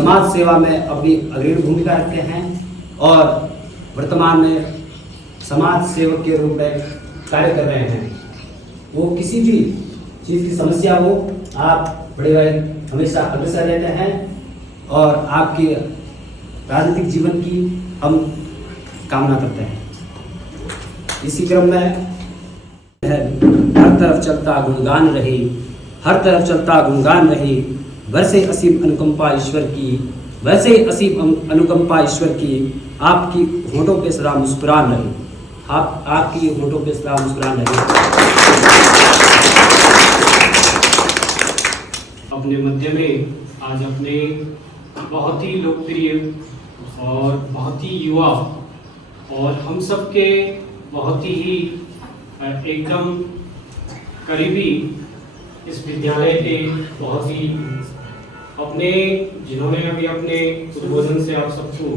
समाज सेवा में अपनी अग्रणी भूमिका रखते हैं और वर्तमान में समाज सेवक के रूप में कार्य कर रहे हैं। वो किसी भी चीज़ की समस्या हो, आप बड़े भाई हमेशा अग्रसर रहते हैं और आपके राजनीतिक जीवन की हम कामना करते हैं। इसी क्रम में हर तरफ चलता गुणगान रही, हर तरफ चलता गुणगान रही, वैसे असीम अनुकंपा ईश्वर की, वैसे असीम अनुकंपा ईश्वर की, आपकी होठों पे सदा मुस्कुरान रही, आपकी होठों पे सदा मुस्कुरान रही। अपने मध्य में आज अपने बहुत ही लोकप्रिय और बहुत ही युवा और हम सबके बहुत ही एकदम करीबी इस विद्यालय के बहुत ही अपने जिन्होंने अभी अपने उद्बोधन से आप सबको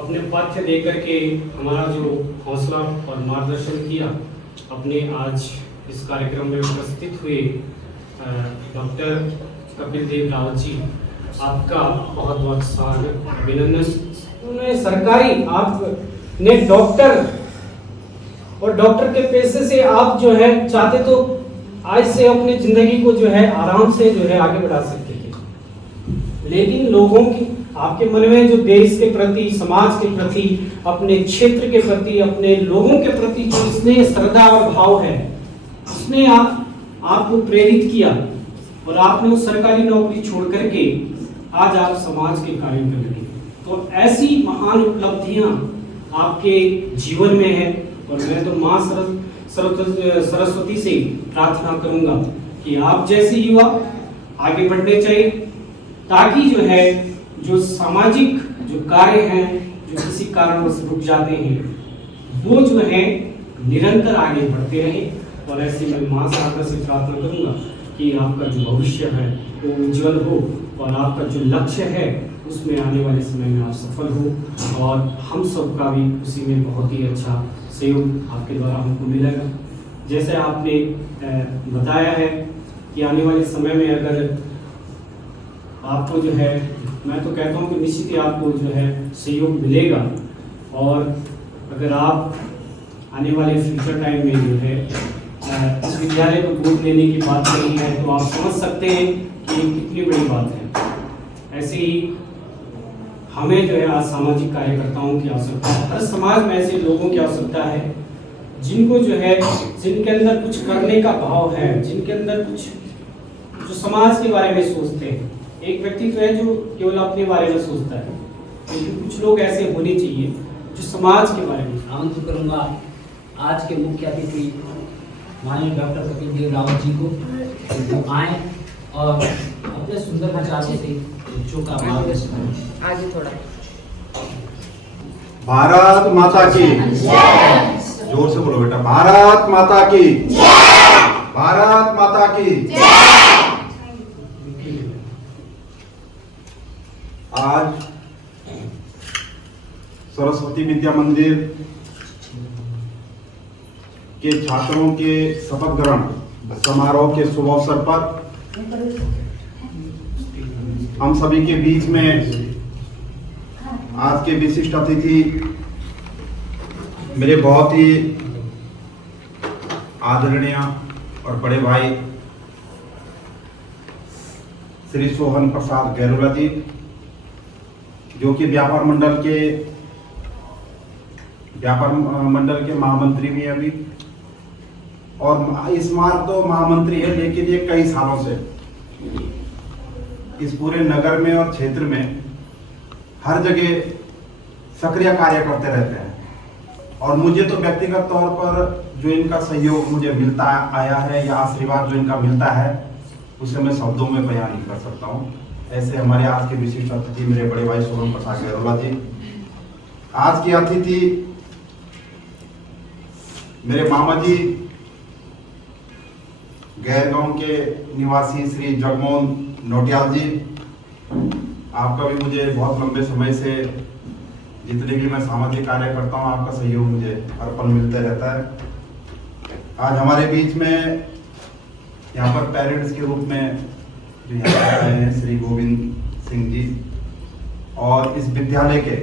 अपने पथ्य दे करके हमारा जो हौसला और मार्गदर्शन किया, अपने आज इस कार्यक्रम में उपस्थित हुए डॉक्टर कपिल देव रावत जी, आपका बहुत बहुत स्वागत, अभिनंदन। उन्हें सरकारी आपने डॉक्टर और डॉक्टर के पेशे से आप जो है चाहते तो आज से अपनी जिंदगी को जो है आराम से जो है आगे बढ़ा सकते थे, लेकिन लोगों की आपके मन में जो देश के प्रति, समाज के प्रति, अपने क्षेत्र के प्रति, अपने लोगों के प्रति जो स्नेह, श्रद्धा और भाव है, उसने आपको प्रेरित किया और आपने उस सरकारी नौकरी छोड़ करके आज आप समाज के कार्य कर रहे हैं। तो ऐसी महान उपलब्धियां आपके जीवन में है और मैं तो माँ सरस्वती से प्रार्थना करूंगा कि आप जैसे युवा आगे बढ़ने चाहिए, ताकि जो है जो सामाजिक जो कार्य हैं जो किसी कारणवश रुक जाते हैं वो जो है निरंतर आगे बढ़ते रहे। और ऐसे मैं माँ सागर से प्रार्थना करूंगा कि आपका जो भविष्य है वो उज्जवल हो और आपका जो लक्ष्य है उसमें आने वाले समय में आप सफल हो और हम सब का भी उसी में बहुत ही अच्छा सहयोग आपके द्वारा हमको मिलेगा। जैसे आपने बताया है कि आने वाले समय में अगर आपको जो है, मैं तो कहता हूँ कि निश्चित ही आपको जो है सहयोग मिलेगा और अगर आप आने वाले फ्यूचर टाइम में जो है इस विद्यालय को गोद लेने की बात करी है तो आप समझ सकते हैं कि कितनी बड़ी बात है। ऐसे ही हमें जो है आज सामाजिक कार्यकर्ताओं की आवश्यकता है, हर समाज में ऐसे लोगों की आवश्यकता है जिनको जो है, जिनके अंदर कुछ करने का भाव है, जिनके अंदर कुछ जो समाज के बारे में सोचते हैं। एक व्यक्ति तो है जो केवल अपने बारे में सोचता है, लेकिन कुछ लोग ऐसे होने चाहिए जो समाज के बारे में। आमंत्रित करूंगा आज के मुख्य अतिथि माननीय डॉक्टर कपिल देव रावत जी को, जो आए और अपने सुंदर विचारों से बच्चों का मार्गदर्शन करें। आगे थोड़ा। भारत माता की जय। जोर से बोलो बेटा, भारत माता की जय। भारत माता की जय। आज सरस्वती विद्या मंदिर के छात्रों के शपथ ग्रहण समारोह के शुभ अवसर पर हम सभी के बीच में आज के विशिष्ट अतिथि मेरे बहुत ही आदरणीय और बड़े भाई श्री सोहन प्रसाद गैरोला जी, जो कि व्यापार मंडल के महामंत्री भी हैं अभी, और इस बार तो महामंत्री है, लेकिन ये कई सालों से इस पूरे नगर में और क्षेत्र में हर जगह सक्रिय कार्य करते रहते हैं। और मुझे तो व्यक्तिगत तौर पर जो इनका सहयोग मुझे मिलता आया है या आशीर्वाद जो इनका मिलता है उसे मैं शब्दों में बयान नहीं कर सकता हूँ। ऐसे हमारे आज के विशिष्ट अतिथि मेरे बड़े भाई सोहन प्रसाद गैरोला जी। आज की अतिथि मेरे मामा जी गैरगांव के निवासी श्री जगमोहन नोटियाल जी। आपका भी मुझे बहुत लंबे समय से जितने भी मैं सामाजिक कार्य करता हूँ आपका सहयोग मुझे हर पल मिलता रहता है। आज हमारे बीच में यहाँ पर पेरेंट्स के रूप में जो यहाँ पे आए हैं श्री गोविंद सिंह जी, और इस विद्यालय के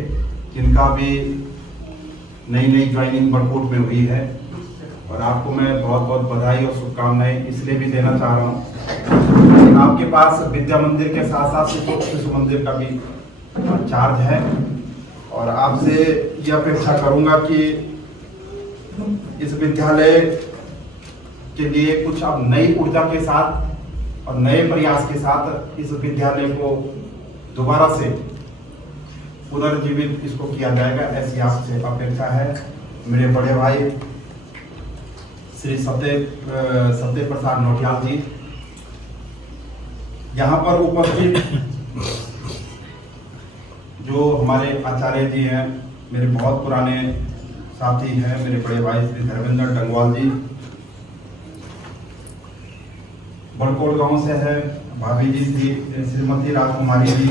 जिनका भी नई ज्वाइनिंग बड़कोट में हुई है, और आपको मैं बहुत बहुत बधाई और शुभकामनाएं इसलिए भी देना चाह रहा हूँ। आपके पास विद्या मंदिर के साथ साथ शिशु मंदिर का भी चार्ज है, और आपसे ये अपेक्षा करूंगा कि इस विद्यालय के लिए कुछ अब नई ऊर्जा के साथ और नए प्रयास के साथ इस विद्यालय को दोबारा से पुनर्जीवित इसको किया जाएगा, ऐसी आपसे अपेक्षा है। मेरे बड़े भाई श्री सत्य प्रसाद नौटियाल जी यहाँ पर उपस्थित, जो हमारे आचार्य जी हैं, मेरे बहुत पुराने साथी हैं, मेरे बड़े भाई श्री धर्मेंद्र डंगवाल जी बड़कोट गांव से है, भाभी जी श्रीमती राजकुमारी जी,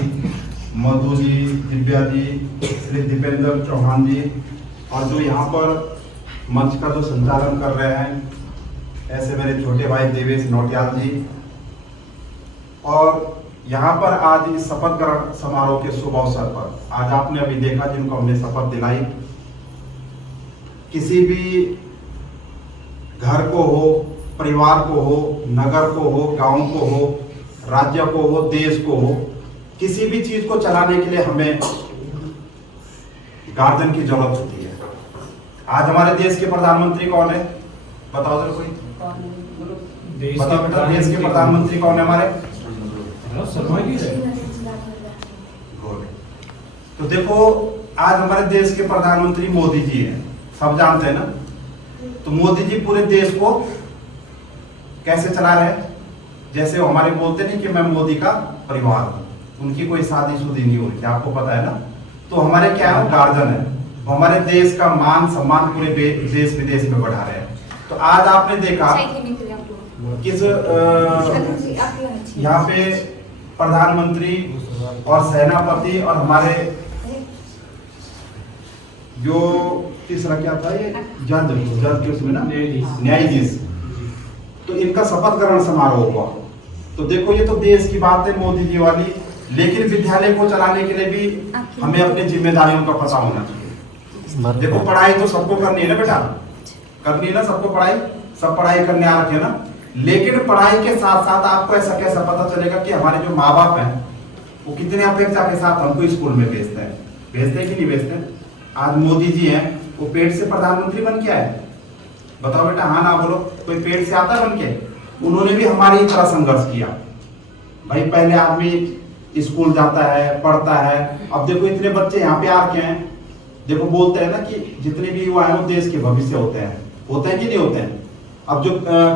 मधु जी, दिव्या जी, श्री दीपेंद्र चौहान जी, और जो यहाँ पर मंच का जो संचालन कर रहे हैं ऐसे मेरे छोटे भाई देवेश नौटियाल जी। और यहाँ पर आज इस शपथ ग्रहण समारोह के शुभ अवसर पर आज आपने अभी देखा जिनको हमने शपथ दिलाई, किसी भी घर को हो, परिवार को हो, नगर को हो, गांव को हो, राज्य को हो, देश को हो, किसी भी चीज को चलाने के लिए हमें गार्जियन की जरूरत होती है। आज हमारे देश के प्रधानमंत्री कौन है? बताओ जरा कोई, बताओ बेटा, देश के प्रधानमंत्री कौन है हमारे? तो देखो आज हमारे देश के प्रधानमंत्री मोदी जी हैं, सब जानते हैं ना। तो मोदी जी पूरे देश को कैसे चला रहे हैं? जैसे वो हमारे बोलते नहीं कि मैं मोदी का परिवार हूं, उनकी कोई शादी नहीं हो रही, आपको पता है ना। तो हमारे क्या है, गार्जियन है, वो हमारे देश का मान सम्मान पूरे देश विदेश में बढ़ा रहे हैं। तो आज आपने देखा किस यहाँ पे प्रधानमंत्री और सेनापति और हमारे जो तीसरा क्या था ये जज के उसमें ना न्यायाधीश, तो इनका शपथ ग्रहण समारोह हुआ। तो देखो ये तो देश की बात है मोदी जी वाली, लेकिन विद्यालय को चलाने के लिए भी हमें अपनी जिम्मेदारियों का पता होना चाहिए। देखो पढ़ाई तो सबको करनी है ना बेटा, करनी है ना सबको पढ़ाई, सब पढ़ाई करने आ रखे हैं ना। लेकिन पढ़ाई के साथ साथ आपको ऐसा कैसा पता चलेगा कि हमारे जो माँ बाप हैं वो कितने अपेक्षा के साथ हमको स्कूल में भेजते हैं कि नहीं भेजते? आज मोदी जी हैं, वो पेट से प्रधानमंत्री बन के आए? बताओ बेटा, हाँ ना बोलो, कोई पेट से आता बन के? उन्होंने भी हमारी तरह संघर्ष किया भाई। पहले आदमी स्कूल जाता है, पढ़ता है। अब देखो इतने बच्चे यहाँ पे आ के हैं, देखो बोलते हैं ना कि जितने भी युवा हैं वो देश के भविष्य होते हैं कि नहीं होते हैं? अब जो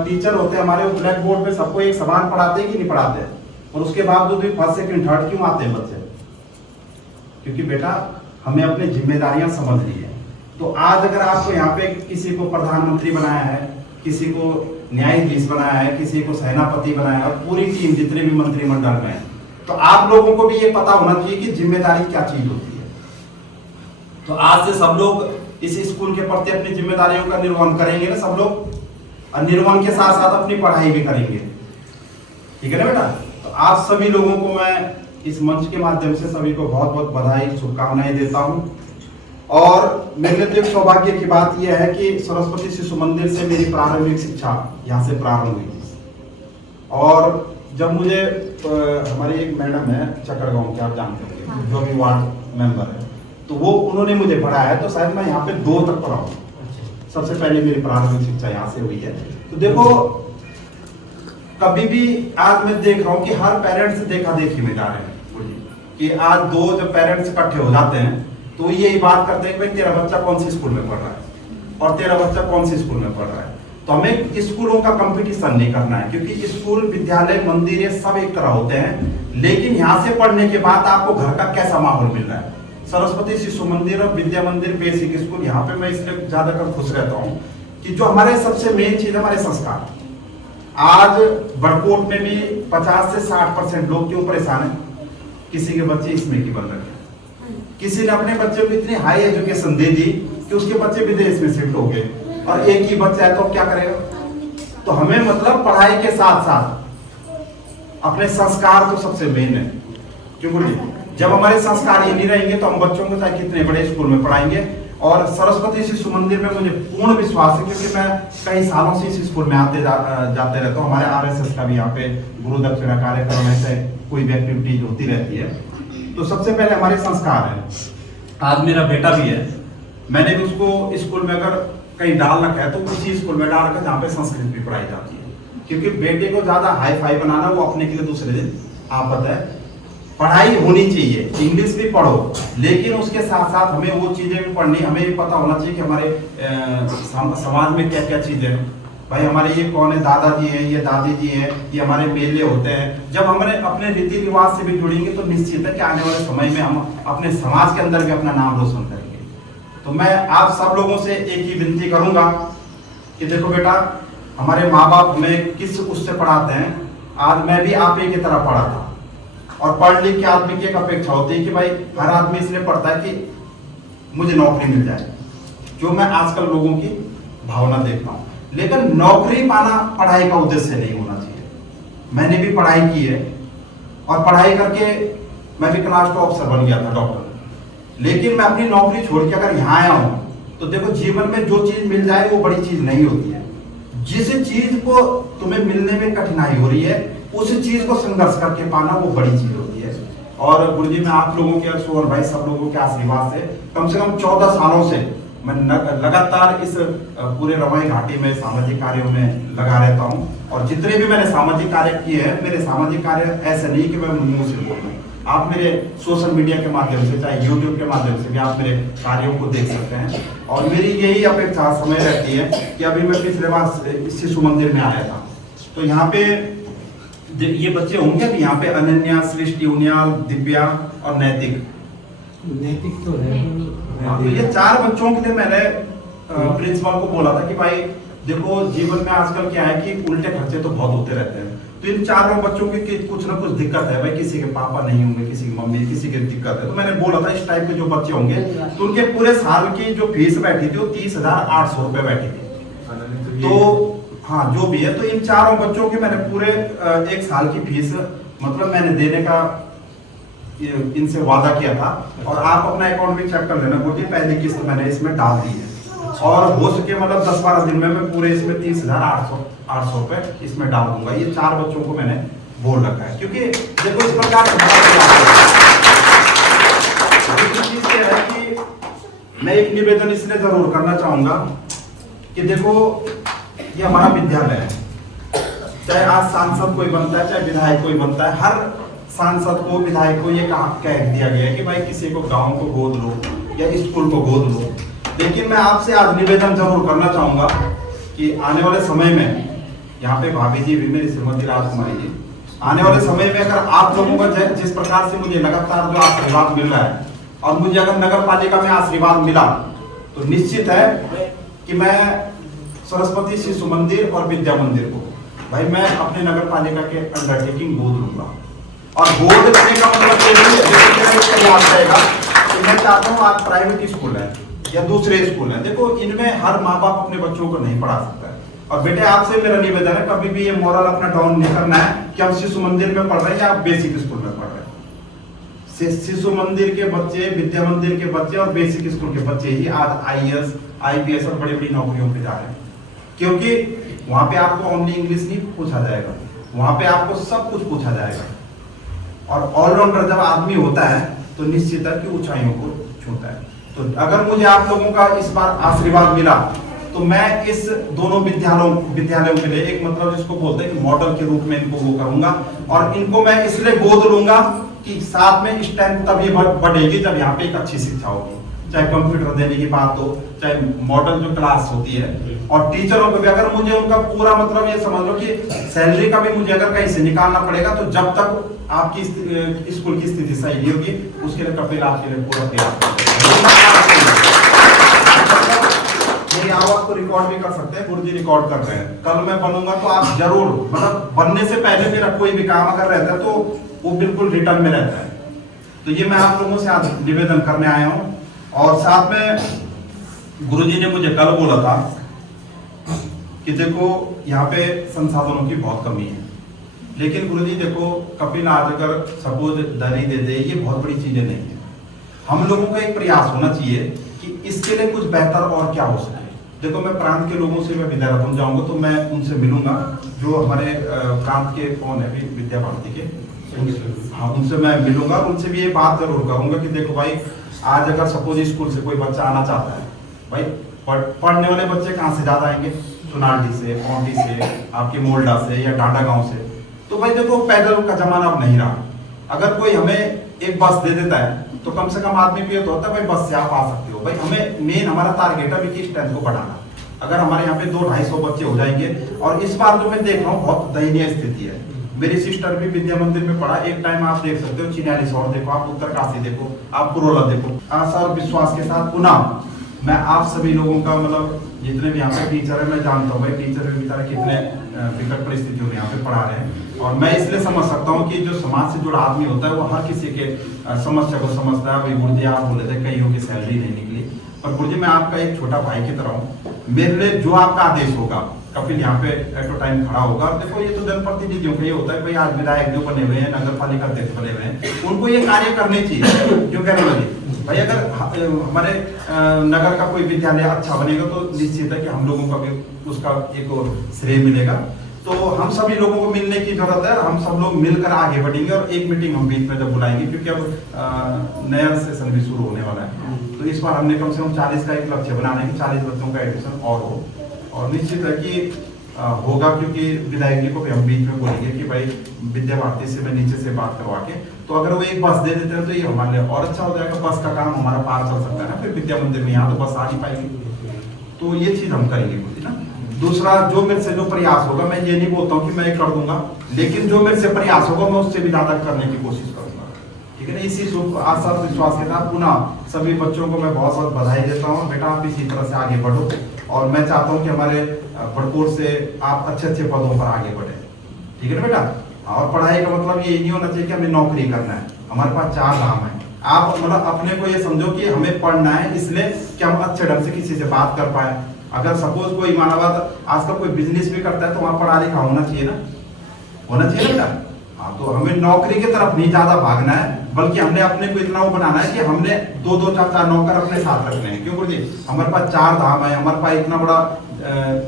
टीचर होते हैं हमारे, वो ब्लैक बोर्ड पे सबको एक समान पढ़ाते हैं कि नहीं पढ़ाते हैं? और उसके बावजूद भी फर्स्ट सेकंड थर्ड क्यों आते हैं बच्चे? क्योंकि बेटा हमें अपनी जिम्मेदारियां समझ ली है। तो आज अगर आपको यहाँ पे किसी को प्रधानमंत्री बनाया है, किसी को न्यायाधीश बनाया है, किसी को सेनापति बनाया है, और पूरी टीम जितने भी मंत्रिमंडल में है, तो आप लोगों को भी ये पता होना चाहिए कि जिम्मेदारी क्या चीज होती है। तो आज से सब लोग इस स्कूल के प्रति अपनी जिम्मेदारियों का निर्वहन करेंगे ना सब लोग, और निर्वहन के साथ साथ अपनी पढ़ाई भी करेंगे, ठीक है ना बेटा? तो आप सभी लोगों को मैं इस मंच के माध्यम से सभी को बहुत बहुत बधाई शुभकामनाएं देता हूं। और मेरे लिए तो एक सौभाग्य की बात यह है कि सरस्वती शिशु मंदिर से मेरी प्रारंभिक शिक्षा यहाँ से प्रारंभ हुई। और जब मुझे हमारी एक मैडम है चकड़गांव की, आप जानते होंगे, जो भी वार्ड मेंबर है, तो वो उन्होंने मुझे पढ़ाया है, तो शायद मैं यहाँ पे 2 तक पढ़ा हूँ। सबसे पहले मेरी प्रारंभिक शिक्षा यहाँ से हुई है। तो देखो कभी भी आज मैं देख रहा हूँ कि हर पेरेंट्स देखा देखी में जा रहे हैं कि आज 2 जब पेरेंट्स इकट्ठे हो जाते हैं तो यही बात करते हैं कि भाई तेरा बच्चा कौन सी स्कूल में पढ़ रहा है और तेरा बच्चा कौन सी स्कूल में पढ़ रहा है। तो हमें स्कूलों का कंपटीशन नहीं करना है, क्योंकि स्कूल, विद्यालय, मंदिर ये सब एक तरह होते हैं, लेकिन यहाँ से पढ़ने के बाद आपको घर का कैसा माहौल मिल रहा है। सरस्वती शिशु मंदिर और विद्या मंदिर बेसिक स्कूल, यहाँ पे मैं इसलिए ज्यादातर खुश रहता हूँ कि जो हमारे सबसे मेन चीज हमारे संस्कार। आज बड़कोट में भी 50 से 60% लोग क्यों परेशान है? किसी के बच्चे इसमें की बन रहे हैं, किसी ने अपने बच्चे को इतनी हाई एजुकेशन दे दी कि उसके बच्चे विदेश में शिफ्ट हो गए, और एक ही बच्चा है तो क्या करेगा? तो हमें मतलब पढ़ाई के साथ साथ अपने संस्कार तो सबसे मेन है। क्यों गुरु जी? जब हमारे संस्कार ये नहीं रहेंगे तो हम बच्चों को चाहे कितने बड़े स्कूल में पढ़ाएंगे। और सरस्वती शिशु मंदिर में मुझे पूर्ण विश्वास है, क्योंकि मैं कई सालों से इस स्कूल में जाते रहता हूँ। हमारे RSS का भी यहाँ पे गुरु दक्षिणा कार्यक्रम ऐसे कोई भी एक्टिविटीज होती रहती है। तो सबसे पहले हमारे संस्कार है। आज मेरा बेटा भी है, मैंने भी उसको स्कूल में अगर कहीं डाल रखा है तो उसी स्कूल में डाल रखा जहाँ पे संस्कृत भी पढ़ाई जाती है। क्योंकि बेटे को ज्यादा हाई फाई बनाना वो अपने के लिए दूसरे दिन आफत है। पढ़ाई होनी चाहिए, इंग्लिश भी पढ़ो, लेकिन उसके साथ साथ हमें वो चीजें भी पढ़नी, हमें भी पता होना चाहिए कि हमारे समाज में क्या क्या चीजें हैं। भाई हमारे ये कौन है, दादाजी हैं, ये दादी जी हैं, ये हमारे मेले होते हैं। जब हमारे अपने रीति रिवाज से भी जुड़ेंगे तो निश्चित है कि आने वाले समय में हम अपने समाज के अंदर भी अपना नाम रोशन करेंगे। तो मैं आप सब लोगों से एक ही विनती करूंगा कि देखो बेटा, हमारे माँ बाप हमें किस उससे पढ़ाते हैं। आज मैं भी आप ही की तरह पढ़ा था, और पढ़ लिख के आदमी की एक अपेक्षा होती है कि भाई हर आदमी इसलिए पढ़ता है कि मुझे नौकरी मिल जाए, जो मैं आजकल लोगों की भावना देखता हूँ। लेकिन नौकरी पाना पढ़ाई का उद्देश्य नहीं होना चाहिए। मैंने भी पढ़ाई की है, और पढ़ाई करके मैं भी क्लास 2 अफसर बन गया था, डॉक्टर। लेकिन मैं अपनी नौकरी छोड़ के अगर यहाँ आया हूँ तो देखो, जीवन में जो चीज मिल जाए वो बड़ी चीज नहीं होती है। जिस चीज को तुम्हें मिलने में कठिनाई हो रही है, उस चीज को संघर्ष करके पाना वो बड़ी चीज होती है। और गुरुजी, मैं आप लोगों के, सोहन भाई, सब लोगों के आशीर्वाद से कम 14 सालों से मैं लगातार इस पूरे रवाई घाटी में सामाजिक कार्यों में लगा रहता हूँ। और जितने भी मैंने सामाजिक कार्य किए हैं, मेरे सामाजिक कार्य ऐसे नहीं कि मैं मुंह से बोल रहा हूँ। आप मेरे सोशल मीडिया के माध्यम से, चाहे यूट्यूब के माध्यम से भी आप मेरे कार्यों को देख सकते हैं। और मेरी यही अपेक्षा समय रहती है कि अभी मैं पिछले बार शिशु मंदिर में आया था, तो यहाँ पे ये बच्चे होंगे भी यहाँ पे, अनन्या, सृष्टि, उनियाल, दिव्या और नैतिक तो है। तो ये 4 बच्चों के लिए मैंने प्रिंसिपल को बोला था कि भाई देखो, जीवन में आजकल क्या है कि उल्टे खर्चे तो बहुत होते रहते हैं। तो इन 4 बच्चों की कुछ ना कुछ दिक्कत है भाई, किसी के पापा नहीं होंगे, किसी की मम्मी, किसी की दिक्कत है। तो मैंने बोला था इस टाइप के जो बच्चे होंगे तो उनके पूरे साल की जो फीस बैठी थी वो 30,800 रुपए बैठी थी। तो हाँ, जो भी है, तो इन 4 बच्चों के मैंने पूरे 1 साल की फीस मतलब मैंने देने का इनसे वादा किया था। और आप अपना अकाउंट भी चेक कर लेना गुरुजी, पहली किस्त मैंने इसमें डाल दी है। और हो सके मतलब 10-12 दिन में मैं पूरे इसमें 30,800 रुपए इसमें डाल दूंगा। ये 4 बच्चों को मैंने बोल रखा है, क्योंकि देखो इस प्रकार चीज क्या है कि मैं एक निवेदन इसलिए जरूर करना चाहूंगा कि देखो, ये हमारा विद्यालय है। चाहे आज सांसद कोई बनता है, चाहे विधायक कोई बनता है, हर सांसद को, विधायक को ये कह दिया गया है कि भाई किसी को गांव को गोद लो या स्कूल को गोद लो। लेकिन मैं आपसे आज निवेदन जरूर करना चाहूंगा कि आने वाले समय में, यहाँ पे भाभी जी भी, मेरी श्रीमती राजकुमारी जी, आने वाले समय में अगर आप लोगों का जिस प्रकार से मुझे लगातार जो आशीर्वाद मिल रहा है, और मुझे अगर नगर पालिका में आशीर्वाद मिला, तो निश्चित है कि मैं सरस्वती शिशु मंदिर और विद्या मंदिर को भाई मैं अपने नगर पालिका के अंडरटेकिंग गोद लूंगा। और गोद लेने का मतलब मैं चाहता हूँ, आज प्राइवेट स्कूल है या दूसरे स्कूल है, देखो इनमें हर माँ बाप अपने बच्चों को नहीं पढ़ा सकता है। और बेटे, आपसे मेरा निवेदन है, कभी भी ये मोरल अपना डाउन नहीं करना है कि हम शिशु मंदिर में पढ़ रहे हैं या बेसिक स्कूल में पढ़ रहे हैं। शिशु मंदिर के बच्चे, विद्या मंदिर के बच्चे और बेसिक स्कूल के बच्चे ही आज IAS, IPS और बड़ी बड़ी नौकरियों पे जा रहे हैं। क्योंकि वहां पे आपको ओनली इंग्लिश नहीं पूछा जाएगा, वहां पे आपको सब कुछ पूछा जाएगा। और ऑलराउंडर जब आदमी होता है तो निश्चित है कि ऊंचाइयों को छूता है। तो अगर मुझे आप लोगों का इस बार आशीर्वाद मिला तो मैं इस दोनों विद्यालयों के लिए एक मतलब जिसको बोलते हैं कि मॉडल के रूप में इनको वो करूंगा। और इनको मैं इसलिए गोद लूंगा कि साथ में स्ट्रेंथ तभी बढ़ेगी जब यहाँ पे एक अच्छी शिक्षा होगी, चाहे कंप्यूटर देने की बात हो, चाहे मॉडल जो क्लास होती है। और टीचरों को भी अगर मुझे उनका पूरा मतलब ये समझ लो कि सैलरी का भी मुझे अगर कहीं से निकालना पड़ेगा, तो जब तक आपकी स्कूल की स्थिति सही नहीं होगी, उसके लिए कपिल आपके लिए पूरा प्रयास मेरी आवाज को रिकॉर्ड भी कर सकते हैं, गुरुजी रिकॉर्ड कर रहे हैं। कल मैं बनूंगा तो आप जरूर, मतलब बनने से पहले मेरा कोई भी काम अगर रहता है तो वो बिल्कुल रिटर्न में रहता है। तो ये मैं आप लोगों से आज निवेदन करने आया हूँ। और साथ में गुरुजी ने मुझे कल बोला था कि देखो यहाँ पे संसाधनों की बहुत कमी है। लेकिन गुरुजी देखो, कपिल आज अगर सपोज दरी दे दे, ये बहुत बड़ी चीजें नहीं है। हम लोगों का एक प्रयास होना चाहिए कि इसके लिए कुछ बेहतर और क्या हो सके। देखो, मैं प्रांत के लोगों से मैं विद्यारत्न जाऊंगा तो मैं उनसे मिलूंगा, जो हमारे प्रांत के कौन है भी विद्या भारती के, हाँ उनसे मैं मिलूंगा और उनसे भी ये बात जरूर करूंगा कि देखो भाई, आज अगर सपोज स्कूल से कोई बच्चा आना चाहता है, भाई पढ़ने वाले बच्चे कहाँ से ज्यादा आएंगे, सुनारडी से, पौंटी से, आपके मोल्डा से या डांडा गांव से। तो भाई देखो, पैदल का जमाना अब नहीं रहा। अगर कोई हमें एक बस दे देता है तो कम से कम आदमी भी तो होता है भाई बस से आप आ सकते हो। भाई हमें मेन हमारा टारगेट है कि स्ट्रेंथ को बढ़ाना। अगर हमारे यहाँ पे 200-250 बच्चे हो जाएंगे, और इस बार जो मैं देख रहा हूँ बहुत दयनीय स्थिति है। मेरी सिस्टर भी विद्या मंदिर में पढ़ा, एक टाइम आप देख सकते हो चिन्यालीसौर देखो, आप उत्तरकाशी देखो, आप पुरोला देखो। आशा और विश्वास के साथ पुनः मैं आप सभी लोगों का, मतलब जितने भी यहाँ पे टीचर है, मैं जानता हूँ भाई टीचर भी बेचारे कितने विकट परिस्थितियों में यहाँ पे पढ़ा रहे हैं। और मैं इसलिए समझ सकता हूँ कि जो समाज से जुड़ा आदमी होता है वो हर किसी के समस्या को समझता है। भाई गुरुजी आप बोले थे कईयों की सैलरी नहीं निकली, पर गुरुजी मैं आपका एक छोटा भाई की तरह हूँ। मेरे लिए जो आपका आदेश होगा, कपिल यहाँ पे एट अ टाइम खड़ा होगा। देखो, ये तो जनप्रतिनिधियों का ये होता है, भाई आज विधायक जो बने हुए हैं, नगर पालिका अध्यक्ष बने हुए हैं, उनको ये कार्य करने चाहिए। क्यों कहने लगे भाई, अगर हमारे नगर का कोई विद्यालय अच्छा बनेगा तो निश्चित है कि हम लोगों का भी उसका एक श्रेय मिलेगा। तो हम सभी लोगों को मिलने की जरूरत है, हम सब लोग मिलकर आगे बढ़ेंगे। और एक मीटिंग हम बीच में जब बुलाएंगे, क्योंकि अब नया सेशन भी शुरू होने वाला है, तो इस बार हमने कम से कम 40 का एक लक्ष्य बनाना है कि 40 बच्चों का एडमिशन और हो। और निश्चित है कि होगा, क्योंकि विधायक जी को भी हम बीच में बोलेंगे कि भाई विद्या भारती से मैं नीचे से बात करवा के, तो अगर वो एक बस दे देते हैं तो ये हमारे लिए और अच्छा हो जाएगा। बस का काम हमारा पार चल सकता है ना, फिर विद्या मंदिर में यहाँ तो बस आ नहीं पाएगी। तो ये चीज हम करेंगे ना। दूसरा, जो मेरे से जो प्रयास होगा, मैं ये नहीं बोलता हूँ कि मैं कर दूंगा, लेकिन जो मेरे से प्रयास होगा मैं उससे भी ज्यादा करने की कोशिश करूंगा। ठीक है ना। इसी आशा और विश्वास के साथ पुनः सभी बच्चों को मैं बहुत बहुत बधाई देता हूँ। बेटा आप इसी तरह से आगे बढ़ो, और मैं चाहता हूँ कि हमारे बड़कोट से आप अच्छे अच्छे पदों पर आगे बढ़े। ठीक है ना बेटा। और पढ़ाई का मतलब ये नहीं होना चाहिए कि हमें नौकरी करना है। हमारे पास 4 धाम है। आप मतलब अपने को ये समझो कि हमें पढ़ना है, इसलिए कि हम अच्छे ढंग से किसी से बात कर पाए। अगर सपोज कोई मानववाद आजकल कोई बिजनेस भी करता है तो वहां पढ़ा लिखा होना चाहिए ना, होना चाहिए बेटा। हाँ, तो हमें नौकरी की तरफ नहीं ज्यादा भागना है, बल्कि हमने अपने को इतना वो बनाना है कि हमने 2-2, 4-4 नौकर अपने साथ रखने हैं। क्यों गुरुजी, हमारे पास 4 धाम है, हमारे पास इतना बड़ा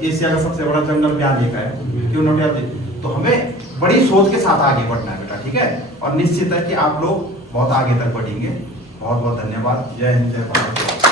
एशिया का सबसे बड़ा जंगल ब्याली का है। क्यों नोटिया जी, तो हमें बड़ी सोच के साथ आगे बढ़ना है बेटा। ठीक है। और निश्चित है कि आप लोग बहुत आगे तक बढ़ेंगे। बहुत बहुत धन्यवाद। जय हिंद, जय भारत।